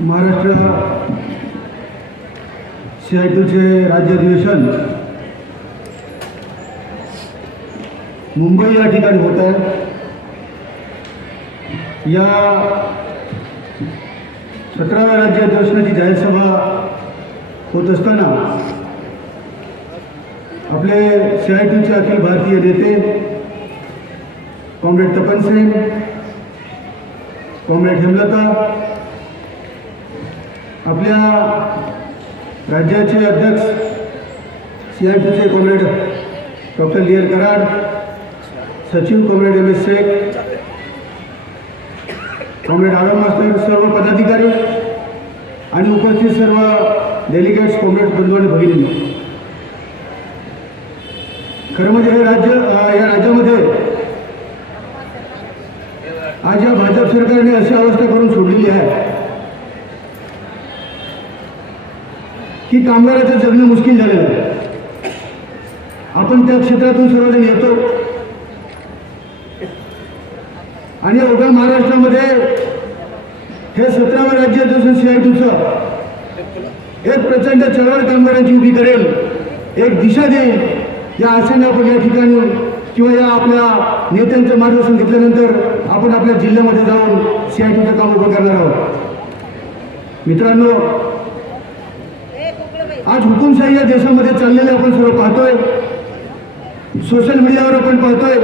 महाराष्ट्र CITUचे राज्य अधिवेशन मुंबई या ठिकाणी होत आहे। या 17व्या राज्य अधिवेशनाची जाहीर सभा होत असताना आपले CITUचे अखिल भारतीय नेते कॉम्रेड तपन सेन, कॉम्रेड हेमलता, आपल्या राज्याचे अध्यक्ष CITUचे कॉम्रेड डॉक्टर लियर कराड, सचिव comrade MS Shaikh, comrade Arav मास्तर, सर्व पदाधिकारी आणि उपस्थित सर्व डेलिगेट्स, कॉम्रेड बंधू आणि भगिनी, खरं म्हणजे या राज्यामध्ये आज या भाजप सरकारने अशी अवस्था करून सोडलेली आहे की कामगाराचं जगणं मुश्किल झालेलं आहे। आपण त्या क्षेत्रातून सर्वजण येतो आणि एवढ्या महाराष्ट्रामध्ये हे 17वं राज्य अधिवेशन CITUचं एक प्रचंड चळवळ कामगारांची उभी करेल, एक दिशा देईल, या आशेने आपण या ठिकाणी किंवा या आपल्या नेत्यांचं मार्गदर्शन घेतल्यानंतर आपण आपल्या जिल्ह्यामध्ये जाऊन CITUचं काम उभं करणार आहोत। मित्रांनो, आज हुकुमशाही या देशामध्ये चाललेले आपण सर्व पाहतोय, सोशल मीडियावर आपण पाहतोय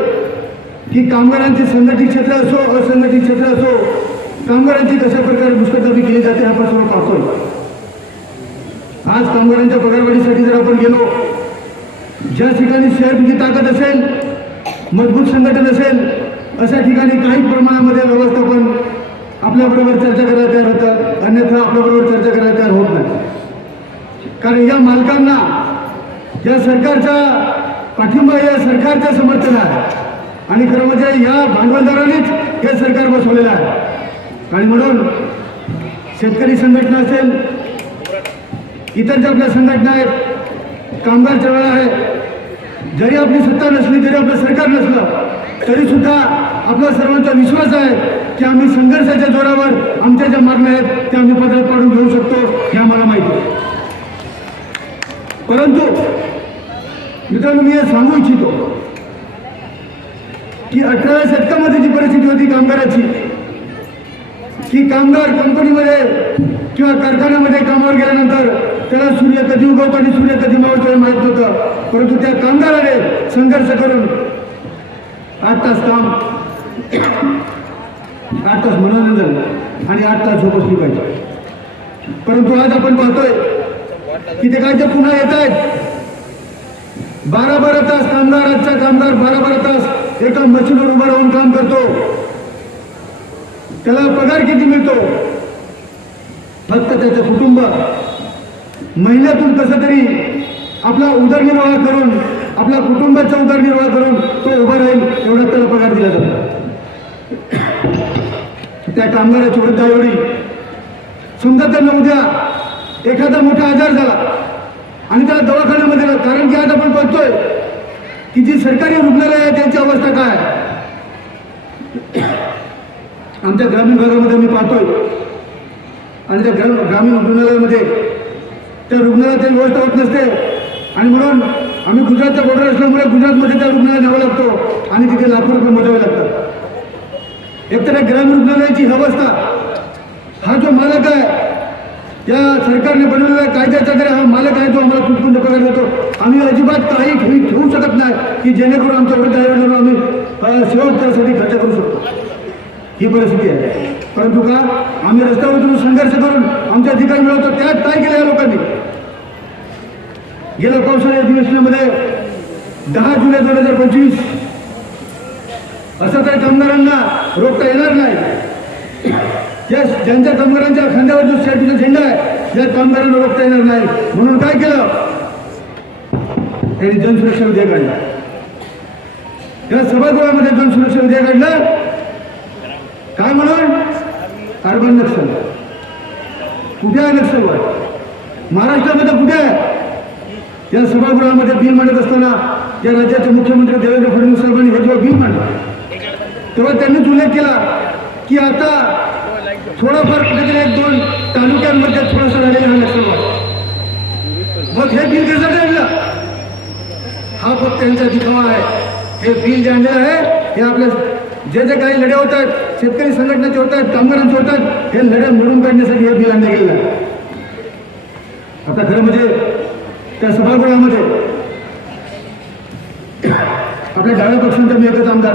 की कामगारांचे संघटित क्षेत्र असो असंघटित क्षेत्र असो, कामगारांची कशा प्रकारे मुस्तकबी केली जाते हे आपण सर्व पाहतोय। आज कामगारांच्या पगारवाढीसाठी जर आपण गेलो, ज्या ठिकाणी CITUची ताकद असेल, मजबूत संघटन असेल, अशा ठिकाणी काही प्रमाणामध्ये व्यवस्थापन आपल्याबरोबर चर्चा करायला तयार होतं, अन्यथा आपल्याबरोबर चर्चा करायला तयार होत नाही। कारण या मालकांना या सरकारचा पाठिंबा, या सरकारचं समर्थन आहे आणि खरं म्हणजे या भांडवलदारांनीच हे सरकार बसवलेलं आहे। आणि म्हणून शेतकरी संघटना असेल, इतर ज्या आपल्या संघटना आहेत, कामगार चळवळ आहे, जरी आपली सत्ता नसली, जरी आपलं सरकार नसलं, तरी सुद्धा आपला सर्वांचा विश्वास आहे की आम्ही संघर्षाच्या जोरावर आमच्या ज्या मागण्या आहेत त्या आम्ही पदरात पाडून घेऊ शकतो, हे आम्हाला माहिती आहे। परंतु मित्रांनो, मी हे सांगू इच्छितो की 18व्या शतकामध्ये जी परिस्थिती होती कामगाराची, की कामगार कंपनीमध्ये किंवा कारखान्यामध्ये कामावर गेल्यानंतर त्याला सूर्य कधी उगवतो आणि सूर्य कधी मावळतो हे माहीत नव्हतं, परंतु त्या कामगाराने संघर्ष करून 8 तास काम, 8 तास मनोरंजन आणि 8 तास झोप असली पाहिजे। परंतु आज आपण पाहतोय की ते काय ते पुन्हा येत आहेत, 12-12 तास कामगार, आजचा कामगार 12-12 तास एका मशीनवर उभं राहून काम करतो, त्याला पगार किती मिळतो? फक्त त्याचं कुटुंब महिन्यातून कसं तरी आपला उदरनिर्वाह करून, आपल्या कुटुंबाचा उदरनिर्वाह करून तो उभा राहील एवढा त्याला पगार दिला जातो। त्या कामगाराची वृद्धाएवढी, समजा त्यांना उद्या एखादा मोठा आजार झाला आणि त्याला दवाखान्यामध्ये, कारण की आज आपण पाहतोय की जी सरकारी रुग्णालय आहे त्यांची अवस्था काय, आमच्या ग्रामीण भागामध्ये मी पाहतोय, आणि त्या ग्रामीण रुग्णालयामध्ये त्या रुग्णालयाची व्यवस्था होत नसते आणि म्हणून आम्ही गुजरातच्या बॉर्डर असल्यामुळे गुजरातमध्ये त्या रुग्णालयात न्यावं लागतो आणि तिथे लाखो रुपये मोजावे लागतात। एकतर ग्रामीण रुग्णालयाची अवस्था, हा जो मालक आहे, या सरकारने बनवलेल्या कायद्याचा जर हा मालक आहे, तो आम्हाला तुटपुंज पगार देतो, आम्ही अजिबात काही ठेवू शकत नाही की जेणेकरून आमच्या वृद्धांवर आम्ही शेवटच्यासाठी खर्च करू शकतो, ही परिस्थिती आहे। परंतु का आम्ही रस्त्यावर उतरून संघर्ष करून आमचे अधिकार मिळवतो, त्यात काय केलं या लोकांनी? गेल्या पावसाळ्या अधिवेशनामध्ये 10 जुलै 2025 असं काही कामगारांना रोखता येणार नाही, ज्यांच्या कामगारांच्या खांद्यावर जो CITUचा झेंडा आहे, या कामगारांना रोखता येणार नाही, म्हणून काय केलं? त्यांनी जनसुरक्षा विधेयक काढलं, या सभागृहामध्ये जनसुरक्षा विधेयक काढलं, काय म्हणून? अर्बन नक्षल. कुठे आहे नक्षलवाद? महाराष्ट्रामध्ये कुठे आहे? या सभागृहामध्ये बिल मांडत असताना या राज्याचे मुख्यमंत्री देवेंद्र फडणवीस साहेबांनी हे जेव्हा बिल मांडलं तेव्हा त्यांनीच उल्लेख केला की आता थोडाफार कुठेतरी 1-2 तालुक्यांमध्ये थोडासा झालेला हा नक्षलवाद. मग हे बिल कशासाठी आणलं? हा फक्त त्यांचा दिखावा आहे. हे बिल जे आणलेलं आहे हे आपल्या जे जे काही लढे होत आहेत, शेतकरी संघटनेचे होत आहेत, कामगारांचे होत आहेत, हे लढे मोडून काढण्यासाठी हे बिल आणलं गेलेलं आहे. आता खरं म्हणजे त्या सभागृहामध्ये आपल्या डाव्या पक्षांचा मी एकच आमदार,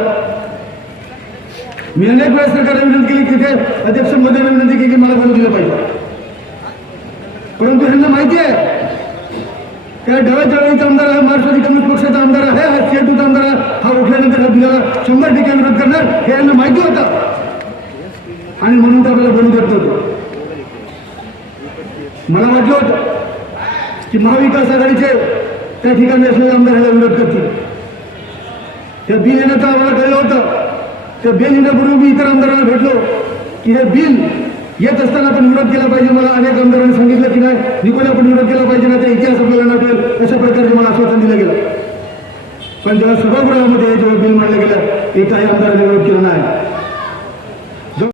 मी अनेक वेळा सरकारला विनंती केली की ते अध्यक्ष महोदयांना विनंती केली की मला बोलू दिलं पाहिजे, परंतु ह्यांना माहिती आहे त्या डाव्या चळवळीचा आमदार आहे, मार्क्सवादी कम्युनिस्ट पक्षाचा आमदार आहे, हा CA2चा आमदार आहे, हा उठल्यानंतर हा बिलाला 100% विरोध करणार हे यांना माहिती होतं आणि म्हणून ते आपल्याला बोलू देत नव्हतं. मला वाटलं होतं की महाविकास आघाडीचे त्या ठिकाणी असलेले आमदार ह्याला विरोध करतील. ते बिल येण्याचं आम्हाला कळलं होतं. ते बिल येण्यापूर्वी मी इतर आमदारांना भेटलो की हे बिल येत असताना आपण विरोध केला पाहिजे. मला अनेक आमदारांनी सांगितलं की नाही निकोले आपण विरोध केला पाहिजे ना, ते इतिहास आपल्याला नटेल, अशा प्रकारे मला आश्वासन दिलं गेलं. पण जेव्हा सभागृहामध्ये जेव्हा बिल मांडलं गेलं, एकाही आमदार